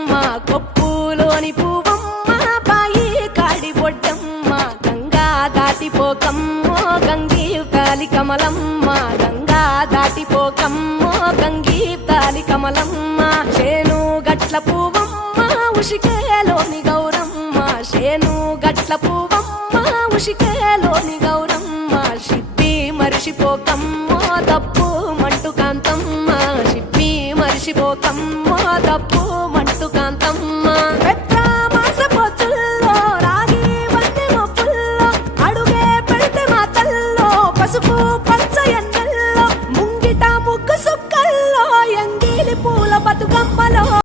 బొడ్డమ్మ కొప్పులోని పువ్వమ్మ బాయి కాడి బొడ్డమ్మ గంగా దాటిపోకమ్మో గంగీ తాలి కమలమ్మ గంగా దాటిపోకమ్మో గంగీ తాలి కమలమ్మ చేను గట్ల పువ్వమ్మ ఉషికేలోని గౌరమ్మ చేను గట్ల పువ్వమ్మ ఉషికేలోని గౌరమ్మ షిప్పి మరిషిపోకమ్మో తప్పు మంటు కాంతమ్మ షిప్పి మరిషిపోకమ్మో తప్పు మంటు కాంతమ్మ పెద్ద మాస పొత్తుల్లో రాగి వంటి మొప్పుల్లో అడుగే పెడితే మా తల్లో పసుపు